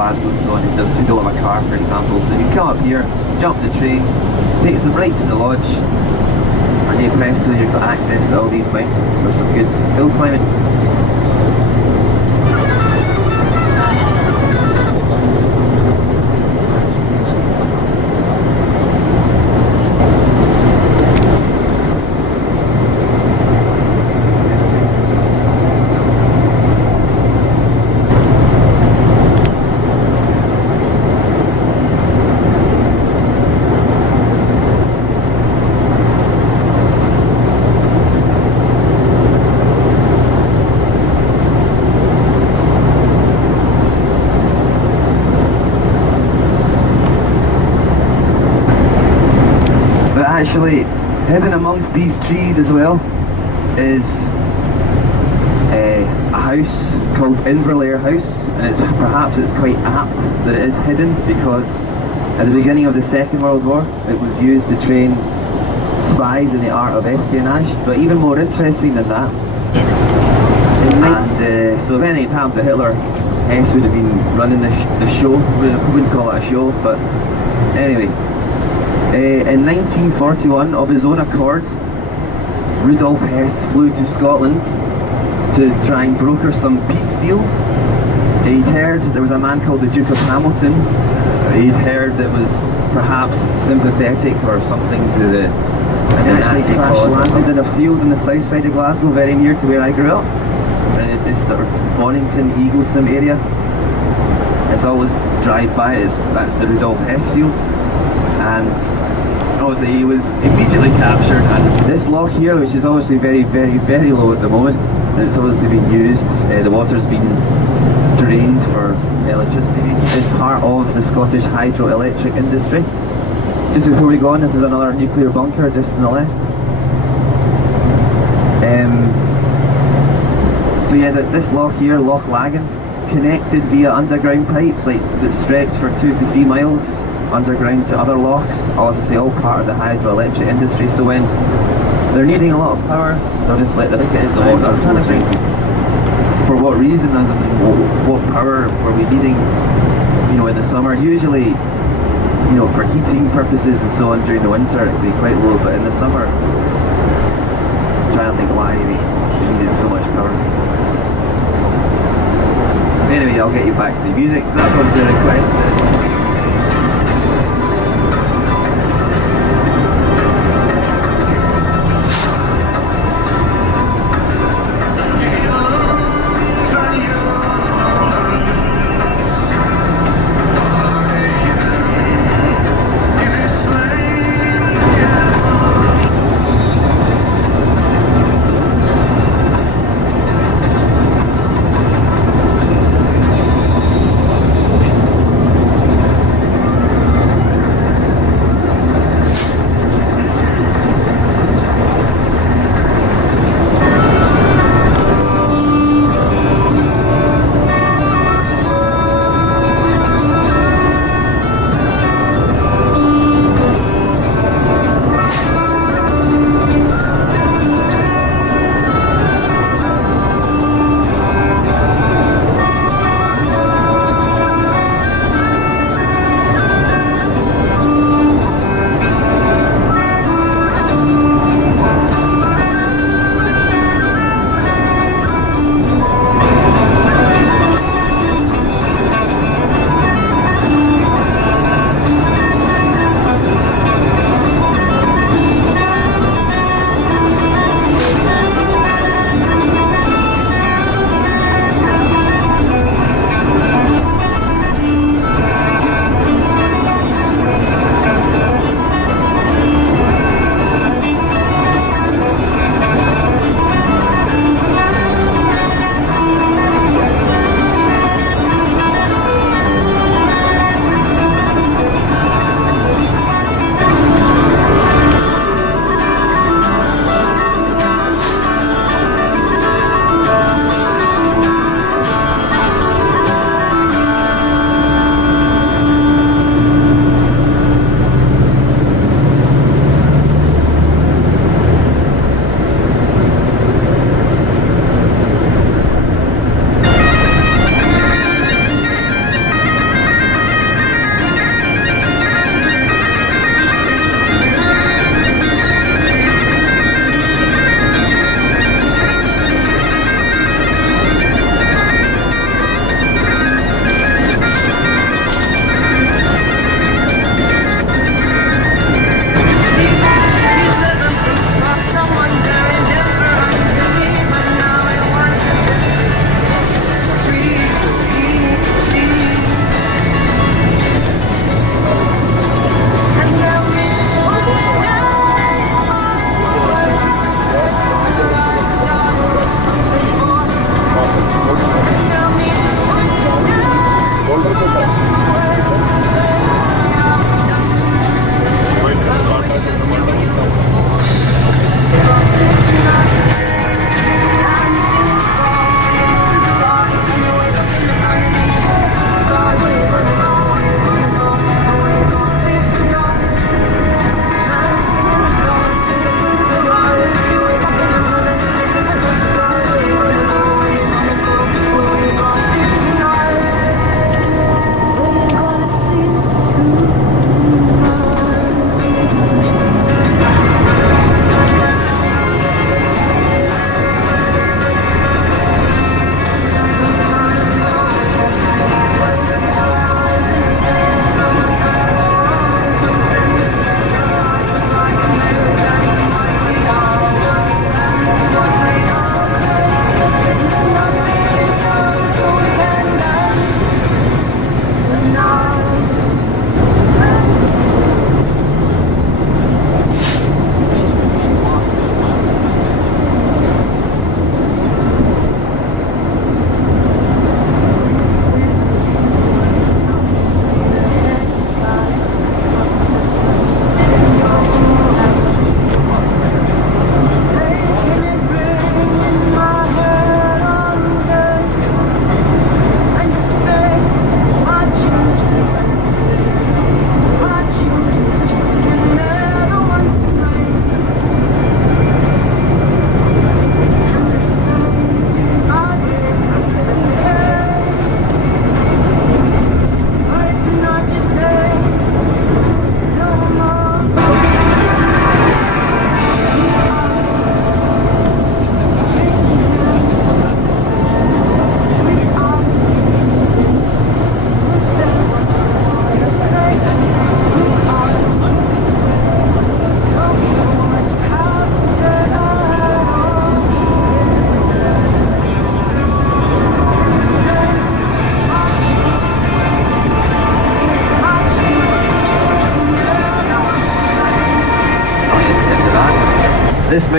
Glasgow and so on who don't have a car, for example. So you come up here, jump the train, takes them right to the lodge, and hey presto, you've got access to all these mountains for some good hill climbing. Actually, hidden amongst these trees as well is a house called Inverlair House, and perhaps it's quite apt that it is hidden because at the beginning of the Second World War it was used to train spies in the art of espionage. But even more interesting than that, and so if anything happened to Hitler, Hess would have been running the show. We wouldn't call it a show, but anyway. In 1941, of his own accord, Rudolf Hess flew to Scotland to try and broker some peace deal. He'd heard there was a man called the Duke of Hamilton. He'd heard that was perhaps sympathetic or something to the actually crash landed in a field in the south side of Glasgow, very near to where I grew up, in this sort of Bonington, Eaglesham area. It's always drive by, that's the Rudolf Hess field. And obviously he was immediately captured, and this loch here, which is obviously very, very, very low at the moment, and it's obviously been used, the water's been drained for electricity, is part of the Scottish hydroelectric industry. Just before we go on, this is another nuclear bunker just on the left. So yeah, this loch here, Loch Laggan, connected via underground pipes that stretch for 2 to 3 miles underground to other lochs, as I say, all part of the hydroelectric industry. So when they're needing a lot of power, they'll just let the water. I'm trying to think for what reason, as in what power were we needing, in the summer. Usually, for heating purposes and so on during the winter it'd be quite low, but in the summer, I'm trying to think why we needed so much power. Anyway, I'll get you back to the music, because that's what's the request.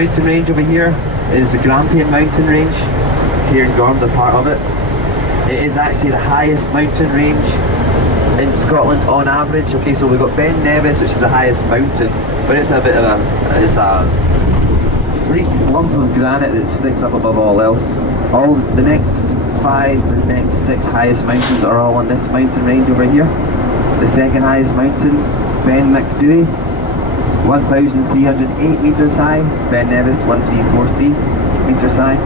mountain range over here is the Grampian mountain range. Here in Gorm, the part of it. It is actually the highest mountain range in Scotland on average. Okay, so we've got Ben Nevis, which is the highest mountain, but it's a bit of a freak lump of granite that sticks up above all else. All the next 5 and the next 6 highest mountains are all on this mountain range over here. The second highest mountain, Ben Macdui, 1,308 metres high. Ben Nevis, 1,343 metres high.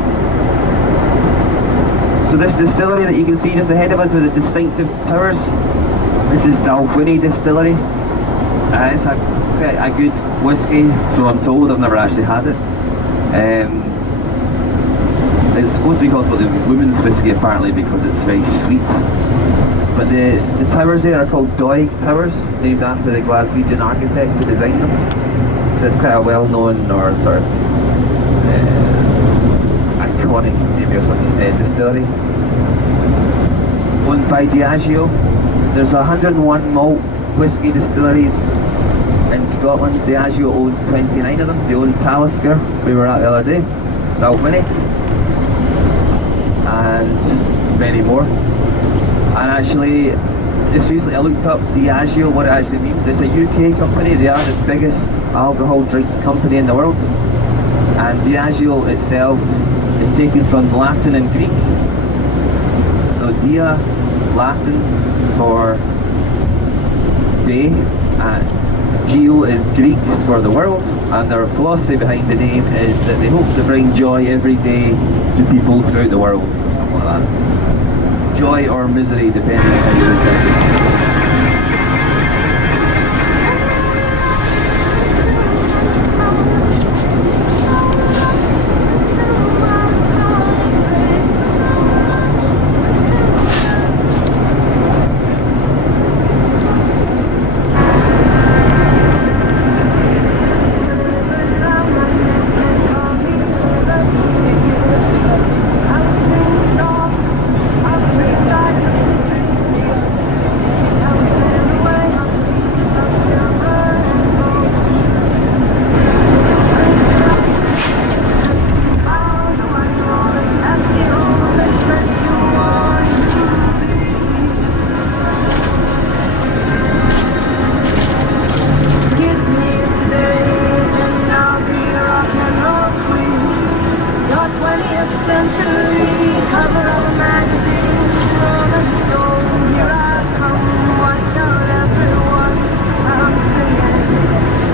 So this distillery that you can see just ahead of us with the distinctive towers, this is Dalwhinnie Distillery. It's a good whiskey, so I'm told. I've never actually had it. It's supposed to be called the women's whiskey apparently because it's very sweet. But the towers there are called Doig Towers, named after the Glaswegian architect who designed them. So it's quite a well-known or sort of iconic maybe or something distillery. Owned by Diageo. There's 101 malt whiskey distilleries in Scotland. Diageo owns 29 of them. They own Talisker, we were at the other day, Dalwhinnie, and many more. And actually, just recently I looked up Diageo, what it actually means. It's a UK company. They are the biggest alcohol drinks company in the world. And Diageo itself is taken from Latin and Greek. So Dia, Latin for day, and Geo is Greek for the world, and their philosophy behind the name is that they hope to bring joy every day to people throughout the world, something like that. Joy or misery, depending on how you look at it.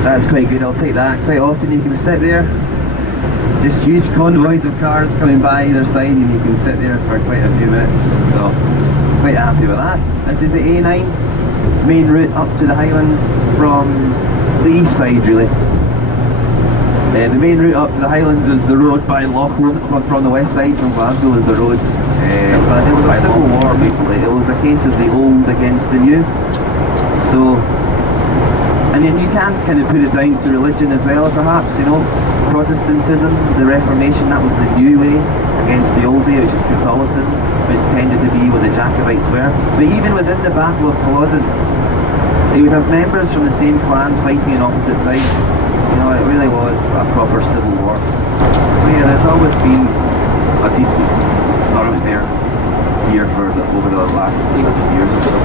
That's quite good, I'll take that. Quite often you can sit there, just huge convoys of cars coming by either side, and you can sit there for quite a few minutes, so quite happy with that. This is the A9, main route up to the Highlands from the east side really. The main route up to the Highlands is the road by Lochland. From the west side, from Glasgow, is the road. But it was a civil war basically. It was a case of the old against the new. So, and then you can kind of put it down to religion as well, perhaps, you know. Protestantism, the Reformation, that was the new way against the old way, which is Catholicism, which tended to be what the Jacobites were. But even within the Battle of Culloden, they would have members from the same clan fighting on opposite sides. You know, it really was a proper civil war. So yeah, there's always been a decent thoroughfare here over the last 800 years or so.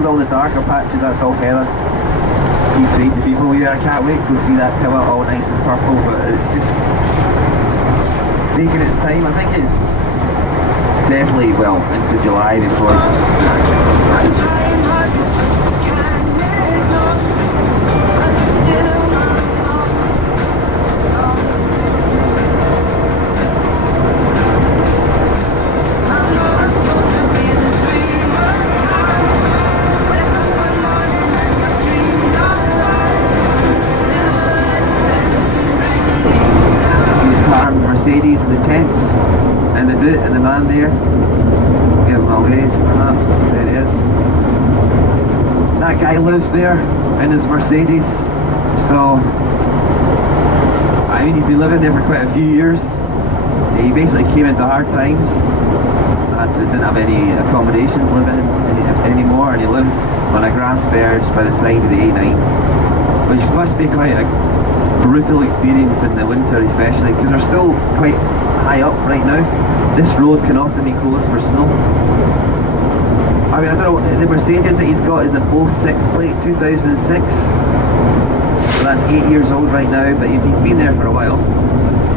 fields, all the darker patches, that's all heather. Keep saying to people, yeah, I can't wait to see that come out all nice and purple, but it's just taking its time. I think it's definitely, well, into July before Mercedes and the tents and the boot and the man there. Give him a wave, perhaps. There it is. That guy lives there in his Mercedes. So, I mean, he's been living there for quite a few years. He basically came into hard times and didn't have any accommodations living anymore, and he lives on a grass verge by the side of the A9, which must be quite a brutal experience in the winter, especially because they're still quite high up right now. This road can often be closed for snow. I mean, I don't know, the Mercedes that he's got is an 06 plate, 2006, so that's 8 years old right now, but if he's been there for a while,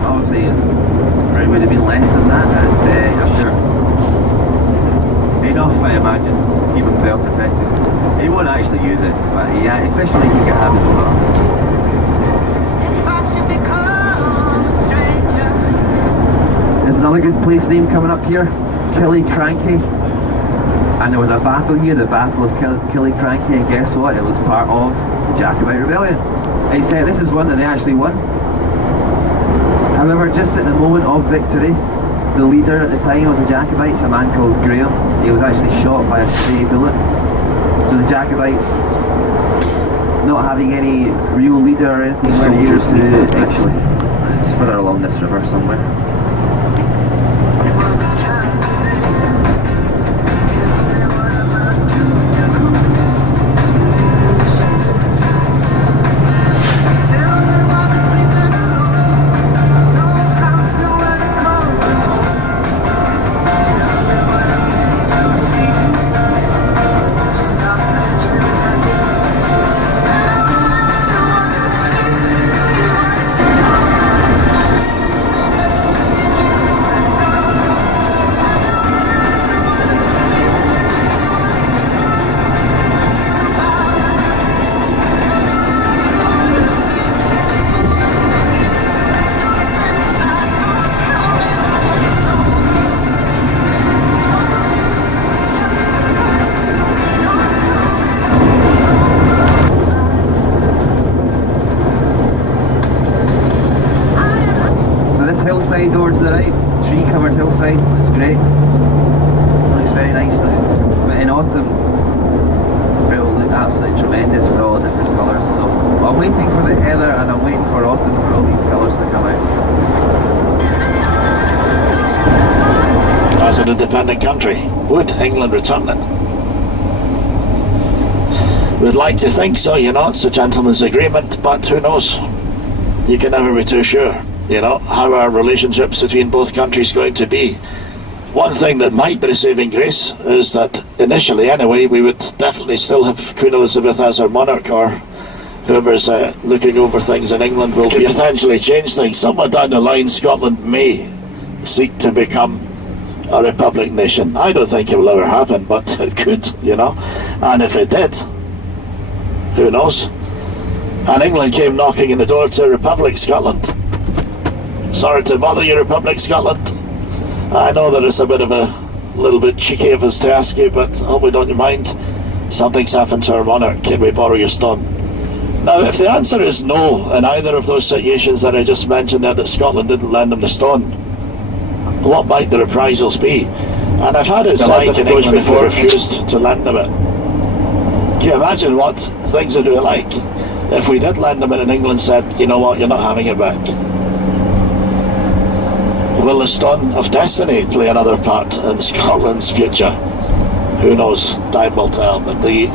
obviously it would have been less than that, and I'm sure enough, I imagine, to keep himself protected. He won't actually use it, but yeah, officially he can have his own arm. There's another good place name coming up here, Killiecrankie, and there was a battle here, the Battle of Killiecrankie, and guess what? It was part of the Jacobite Rebellion. They said this is one that they actually won. However, just at the moment of victory, the leader at the time of the Jacobites, a man called Graham, he was actually shot by a stray bullet. So the Jacobites, not having any real leader or anything, soldiers who actually, it's further along this river somewhere. Hillside over to the right, tree covered hillside, looks great, looks very nice now, but in autumn it will look absolutely tremendous with all the different colours. So I'm waiting for the heather and I'm waiting for autumn for all these colours to come out. As an independent country, would England return it? We'd like to think so, you know, it's a gentleman's agreement, but who knows? You can never be too sure. You know, how our relationships between both countries going to be. One thing that might be a saving grace is that initially anyway we would definitely still have Queen Elizabeth as our monarch, or whoever's looking over things in England will potentially change things. Somewhere down the line Scotland may seek to become a republic nation. I don't think it will ever happen, but it could, you know, and if it did, who knows? And England came knocking on the door to Republic Scotland. Sorry to bother you, Republic Scotland. I know that it's a bit of a little bit cheeky of us to ask you, but hope we don't mind. Something's happened to our monarch. Can we borrow your stone? Now, if the answer is no in either of those situations that I just mentioned there, that Scotland didn't lend them the stone, what might the reprisals be? And I've had it said that in England before refused to lend them it. Can you imagine what things would be like if we did lend them it and England said, you know what, you're not having it back? Will the Stone of Destiny play another part in Scotland's future? Who knows? Time will tell. But the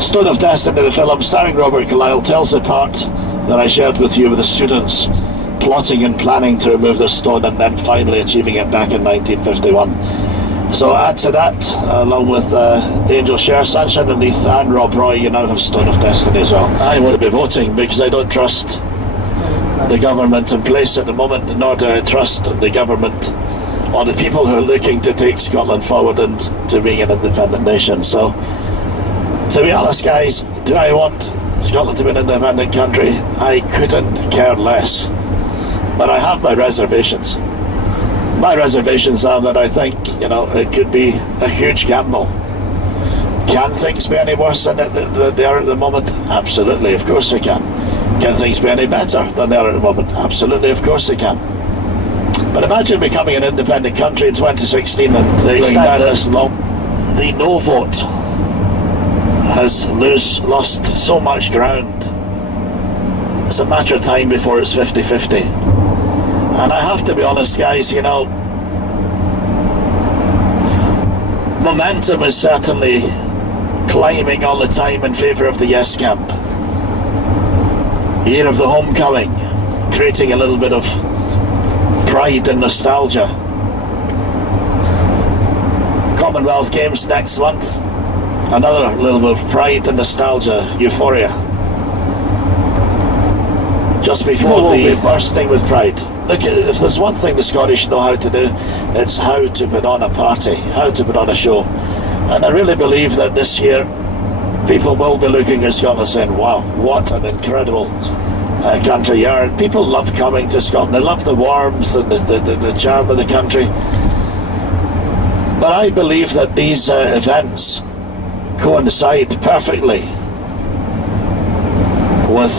Stone of Destiny, the film starring Robert Carlyle, tells the part that I shared with you with the students plotting and planning to remove the stone and then finally achieving it back in 1951. So add to that, along with Angel Share, Sunshine and Leith and Rob Roy, you now have Stone of Destiny as well. I won't be voting because I don't trust the government in place at the moment, nor do I trust the government or the people who are looking to take Scotland forward and to being an independent nation. So, to be honest, guys, do I want Scotland to be an independent country? I couldn't care less. But I have my reservations. My reservations are that I think, it could be a huge gamble. Can things be any worse than they are at the moment? Absolutely, of course they can. Can things be any better than they are at the moment? Absolutely, of course they can. But imagine becoming an independent country in 2016 and they stand this long. The no vote has lost so much ground. It's a matter of time before it's 50-50. And I have to be honest, guys, momentum is certainly climbing all the time in favour of the yes camp. Year of the homecoming, creating a little bit of pride and nostalgia. Commonwealth Games next month, another little bit of pride and nostalgia, euphoria. Just before the bursting with pride. Look, if there's one thing the Scottish know how to do, it's how to put on a party, how to put on a show. And I really believe that this year people will be looking at Scotland saying, wow, what an incredible country you are. And people love coming to Scotland. They love the warmth and the charm of the country. But I believe that these events coincide perfectly with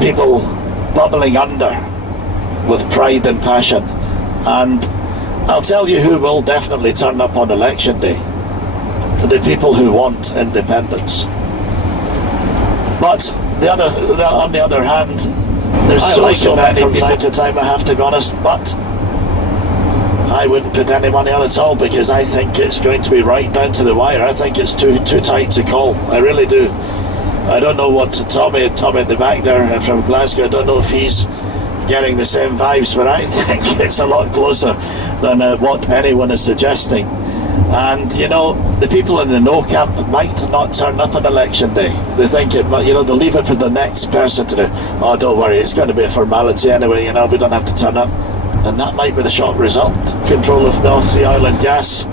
people bubbling under with pride and passion. And I'll tell you who will definitely turn up on election day: the people who want independence. But on the other hand, there's so many from time to time, I have to be honest, but I wouldn't put any money on it at all because I think it's going to be right down to the wire. I think it's too tight to call. I really do. I don't know what Tommy at the back there from Glasgow, I don't know if he's getting the same vibes, but I think it's a lot closer than what anyone is suggesting. And the people in the no camp might not turn up on election day. They think it might, they'll leave it for the next person to do. Oh, don't worry, it's going to be a formality anyway, we don't have to turn up. And that might be the shock result. Control of North Sea oil and gas.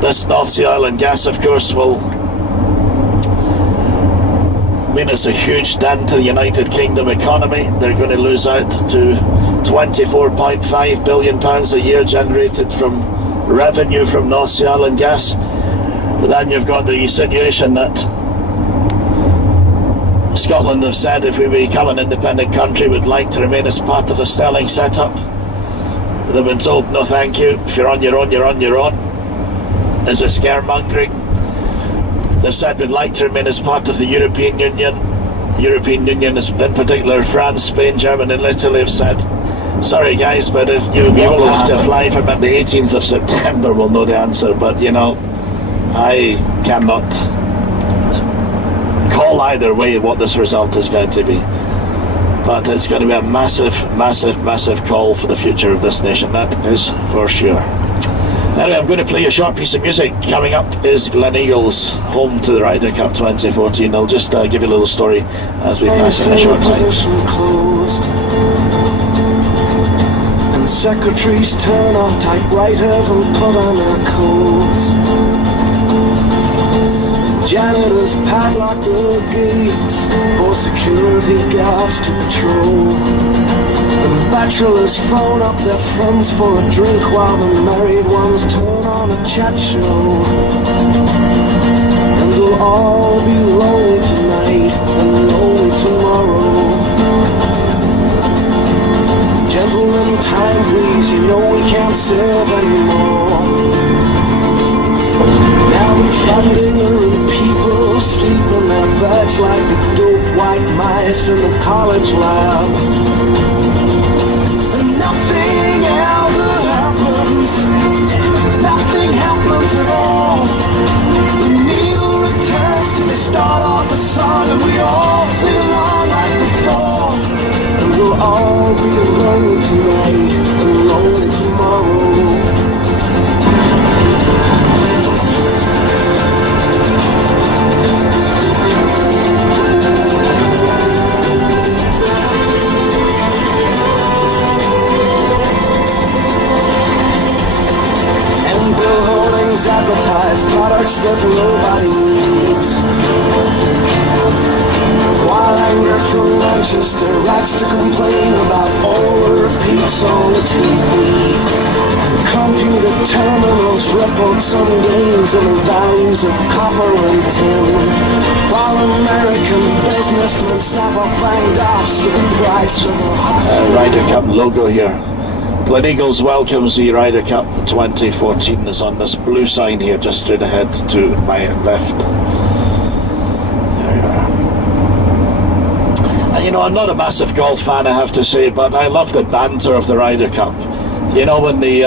This North Sea oil and gas, of course, will mean it's a huge dent to the United Kingdom economy. They're going to lose out to £24.5 billion a year generated from revenue from North Sea oil and gas. Then you've got the situation that Scotland have said if we become an independent country we'd like to remain as part of the sterling setup. They've been told no thank you, if you're on your own, you're on your own. Is it scaremongering? They've said we'd like to remain as part of the European Union. The European Union, is, in particular France, Spain, Germany and Italy, have said, sorry guys, but if you will have to apply for the 18th of September, we'll know the answer. But I cannot call either way what this result is going to be. But it's going to be a massive, massive, massive call for the future of this nation, that is for sure. Anyway, I'm going to play a short piece of music. Coming up is Gleneagles, home to the Ryder Cup 2014. I'll just give you a little story as we pass in a short time. Closed. And secretaries turn off typewriters and put on their coats. Janitors padlock the gates for security guards to patrol. And bachelors phone up their friends for a drink while the married ones turn on a chat show. And we'll all be lonely tonight and lonely tomorrow. Gentlemen, time please, we can't serve anymore. Now the troubled ignorant people sleep in their beds like the dope white mice in the college lab. And nothing ever happens. Nothing happens at all. The needle returns to the start of the song, and we all sing along like before. And we'll all be lonely tonight and lonely tomorrow. Younger from Manchester writes to complain about all the repeats on the TV. Computer terminals report some gains in the values of copper and tin, while American businessmen snap up Van Goghs for the price of a hospital. Ryder Cup logo here. Glen Eagles welcomes the Ryder Cup 2014 is on this blue sign here just straight ahead to my left. There we are. And you know, I'm not a massive golf fan, I have to say, but I love the banter of the Ryder Cup. You know, when the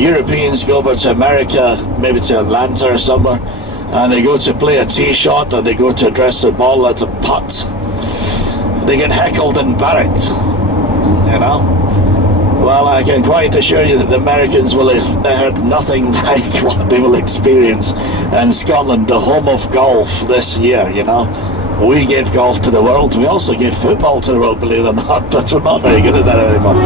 Europeans go over to America, maybe to Atlanta or somewhere, and they go to play a tee shot or they go to address the ball at a putt, they get heckled and barracked, you know. Well, I can quite assure you that the Americans will have heard nothing like what they will experience in Scotland, the home of golf this year, you know. We gave golf to the world, we also gave football to the world, believe it or not, but we're not very good at that anymore.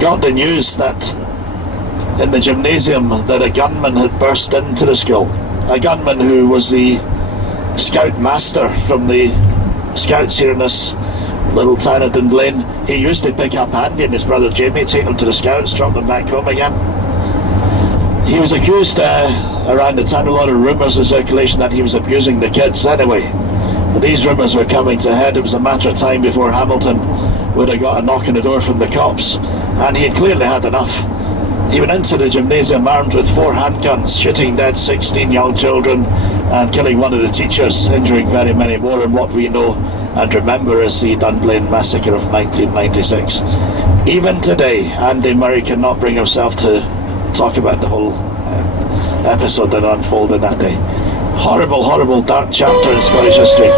Got the news that in the gymnasium that a gunman had burst into the school. A gunman who was the scout master from the scouts here in this little town of Dunblane. He used to pick up Andy and his brother Jamie, take them to the scouts, drop them back home again. He was accused around the town, a lot of rumours in circulation that he was abusing the kids anyway. But these rumours were coming to head. It was a matter of time before Hamilton would have got a knock on the door from the cops, and he had clearly had enough. He went into the gymnasium armed with 4 handguns, shooting dead 16 young children and killing one of the teachers, injuring very many more in what we know and remember as the Dunblane massacre of 1996. Even today, Andy Murray cannot bring himself to talk about the whole episode that unfolded that day. Horrible, horrible dark chapter in Scottish history.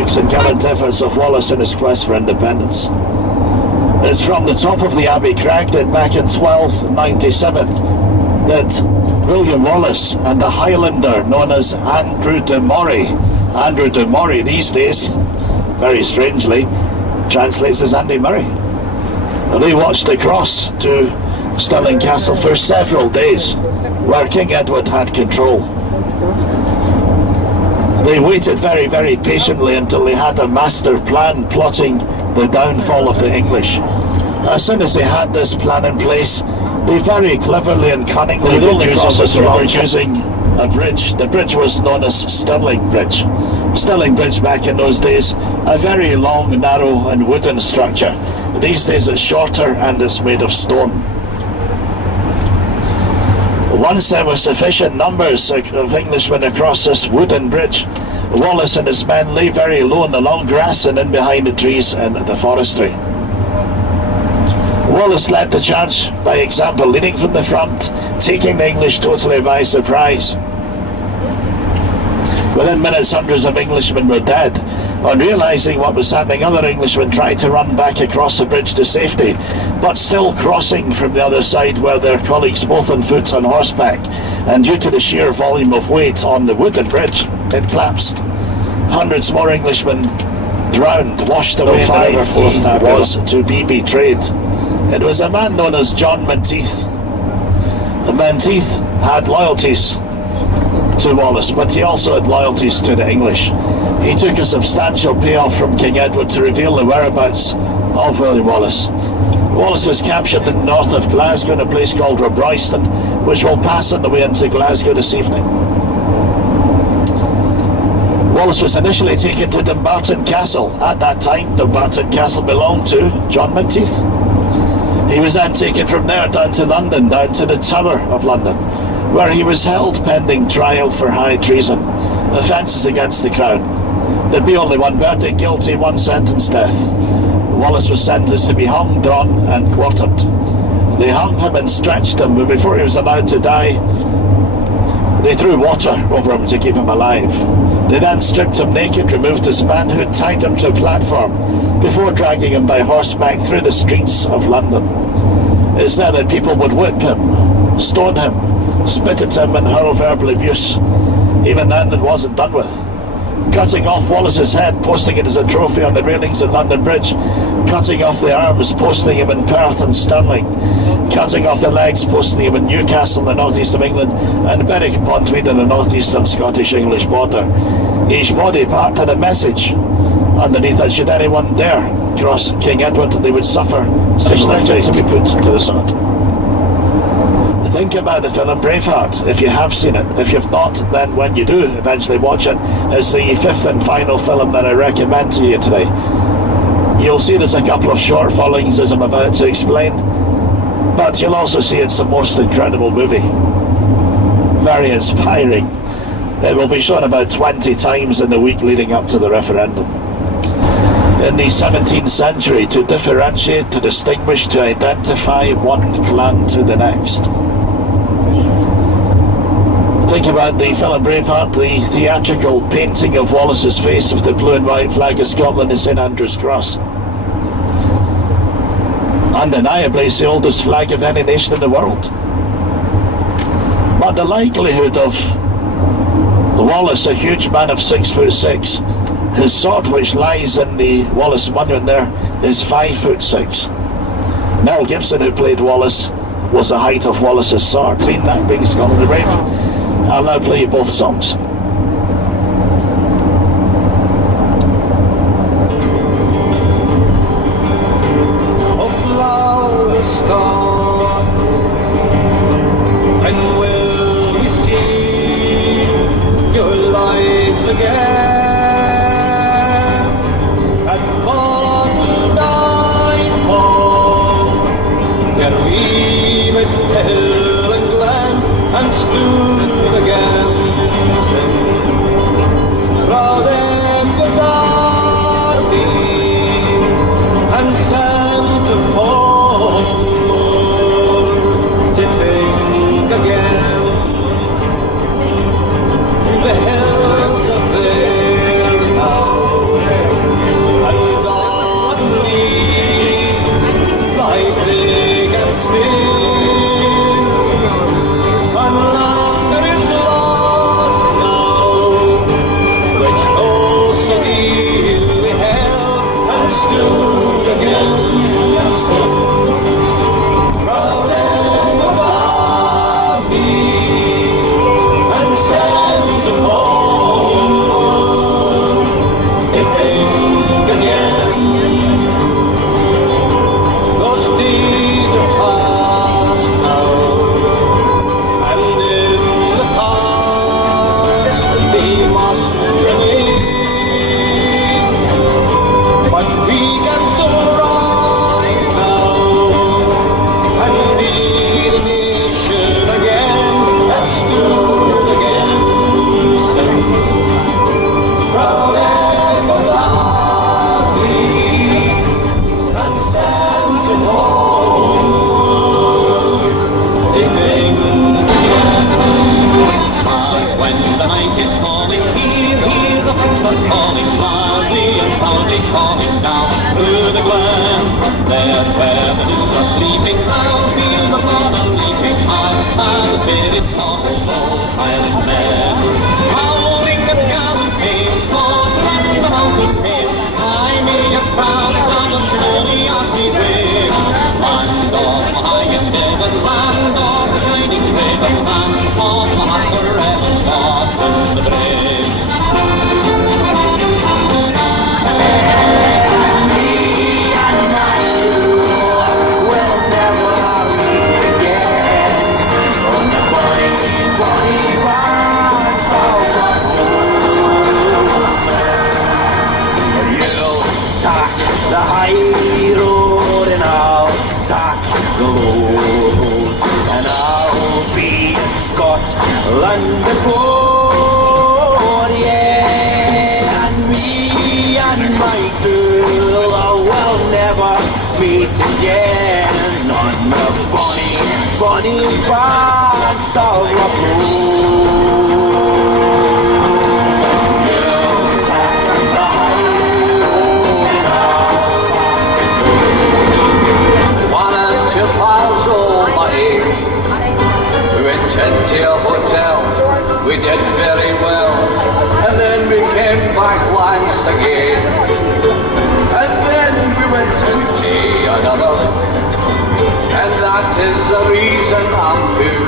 heroics and gallant efforts of Wallace in his quest for independence. It's from the top of the Abbey Crag that back in 1297 that William Wallace and a Highlander known as Andrew de Maury these days, very strangely, translates as Andy Murray. They watched across to Stirling Castle for several days, where King Edward had control. They waited very, very patiently until they had a master plan plotting the downfall of the English. As soon as they had this plan in place, they very cleverly and cunningly using a bridge. The bridge was known as Stirling Bridge. Stirling Bridge back in those days, a very long, narrow and wooden structure. These days it's shorter and it's made of stone. Once there were sufficient numbers of Englishmen across this wooden bridge, Wallace and his men lay very low in the long grass and in behind the trees and the forestry. Wallace led the charge by example, leading from the front, taking the English totally by surprise. Within minutes, hundreds of Englishmen were dead. On realising what was happening, other Englishmen tried to run back across the bridge to safety, but still crossing from the other side were their colleagues, both on foot and horseback, and due to the sheer volume of weight on the wooden bridge, it collapsed. Hundreds more Englishmen drowned, washed away in the river Forth was to be betrayed. It was a man known as John Menteith. Menteith had loyalties to Wallace, but he also had loyalties to the English. He took a substantial payoff from King Edward to reveal the whereabouts of William Wallace. Wallace was captured in the north of Glasgow in a place called Royston, which will pass on the way into Glasgow this evening. Wallace was initially taken to Dumbarton Castle. At that time, Dumbarton Castle belonged to John Menteith. He was then taken from there down to London, down to the Tower of London, where he was held pending trial for high treason, offences against the Crown. There'd be only one verdict, guilty, one sentence, death. Wallace was sentenced to be hung, drawn and quartered. They hung him and stretched him, but before he was about to die, they threw water over him to keep him alive. They then stripped him naked, removed his manhood, tied him to a platform, before dragging him by horseback through the streets of London. It's there that people would whip him, stone him, spit at him and hurl verbal abuse. Even then it wasn't done with. Cutting off Wallace's head, posting it as a trophy on the railings at London Bridge, cutting off the arms, posting him in Perth and Stirling, cutting off the legs, posting him in Newcastle in the northeast of England, and Berwick upon Tweed in the northeastern Scottish-English border. Each body part had a message underneath that should anyone dare cross King Edward, they would suffer such life to be put to the sword. Think about the film Braveheart, if you have seen it. If you've not, then when you do eventually watch it, it's the fifth and final film that I recommend to you today. You'll see there's a couple of short followings as I'm about to explain, but you'll also see it's a most incredible movie. Very inspiring. It will be shown about 20 times in the week leading up to the referendum. In the 17th century, to differentiate, to distinguish, to identify one clan to the next. Think about the film Braveheart, the theatrical painting of Wallace's face with the blue and white flag of Scotland in St Andrew's Cross. Undeniably, it's the oldest flag of any nation in the world. But the likelihood of Wallace, a huge man of 6'6", his sword, which lies in the Wallace monument there, is 5'6". Mel Gibson, who played Wallace, was the height of Wallace's sword. Between that being Scotland the Brave, I'll now play you both songs. Hill and glen and stood against the calling down through the glen. There where the dews are sleeping, I'll feel the blood leaping high, and the spirits of the old Highland men. Howling the gallant flames, forth from the mountain peak, high me a proud stand of bloody Osby wave. Land of the high and heaven, land of the shining raven, land of the hot forever Scotland the brave. The high road and I'll take the low road, and I'll be in Scotland before, yeah. And me and my girl will never meet again on the bonny, bonny banks of the road. Into a hotel, we did very well, and then we came back once again, and then we went into another, and that is the reason I'm fool.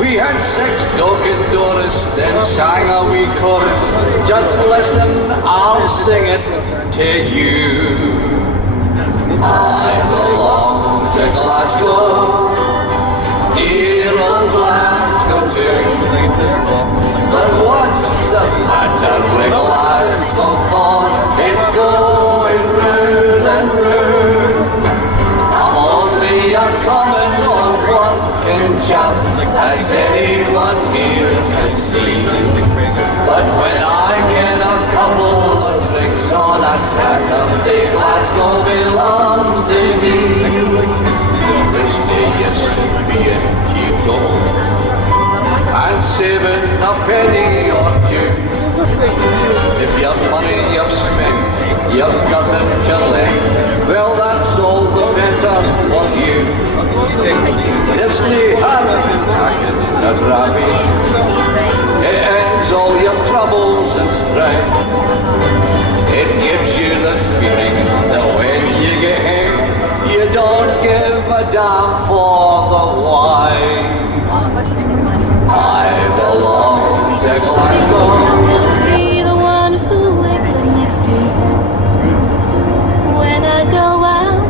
We had 6 broken doors, then sang a wee chorus. Just listen, I'll sing it to you. I belong to Glasgow, dear old Glasgow too. But what's the matter with Glasgow for? It's going round and round. I'm only a common old working chap, as anyone here can see. But when I get a couple of drinks on a Saturday, Glasgow belongs to me. This day used to be a cheap and saving a penny or two. If your money you've spent, you've nothing to lend, well that's all the better for you. If they haven't taken a rabbi, it ends all your troubles and strife. It gives you the feeling that when you get home, you don't give a damn for the wine. I belong to Glasgow. I'm gonna be the one who wakes up next to you. When I go out,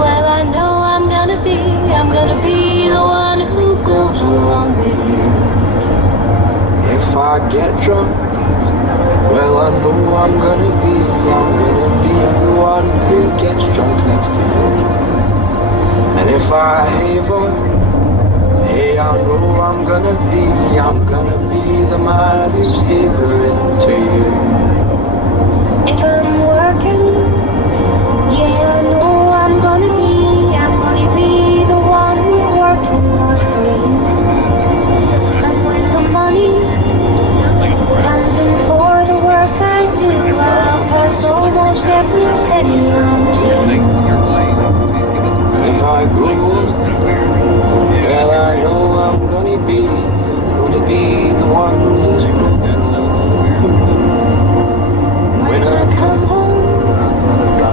well I know I'm gonna be the one who goes along with you. If I get drunk, well I know I'm gonna be the one who gets drunk next to you. And if I haver, hey, I know I'm gonna be the man who's havering to you. If I'm working, yeah I know I'm gonna be the one who's working hard for you. And when the money comes in for the work I do, I'll pass almost every penny on to you. If I grow old, well I know I'm gonna be the one who's When I come home,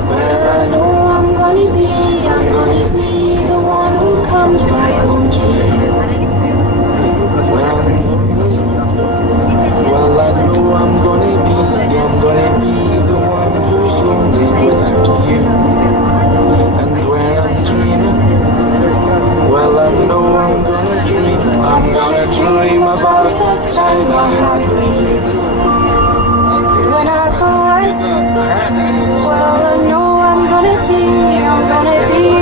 well I know I'm gonna be the one who comes back home to you. well I know I'm gonna be the one who's lonely without you. And when I'm dreaming, well I know I'm gonna dream about that time I had with you. When I go out, well I know I'm gonna be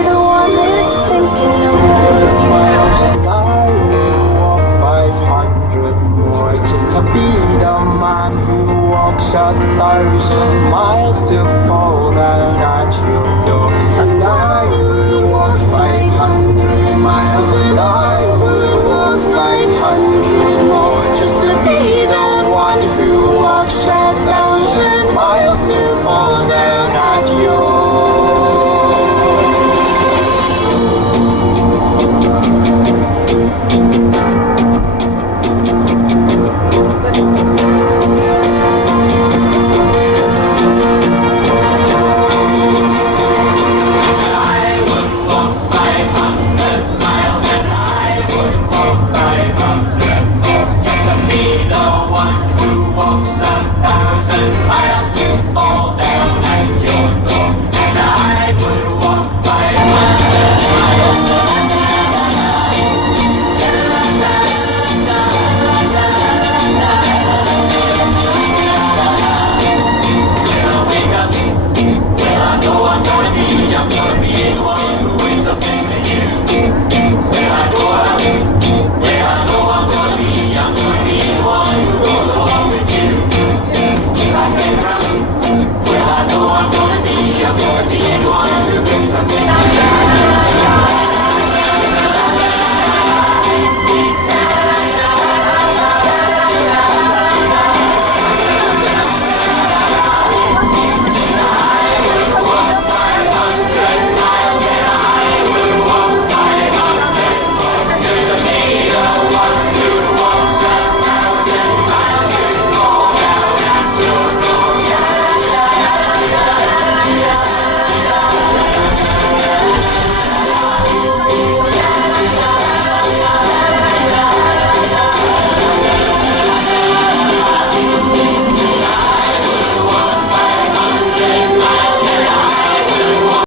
the one who's thinking about you. I will walk 500 more just to be the man who walks 1,000 miles to fall down at your door. And I will walk 500 miles and I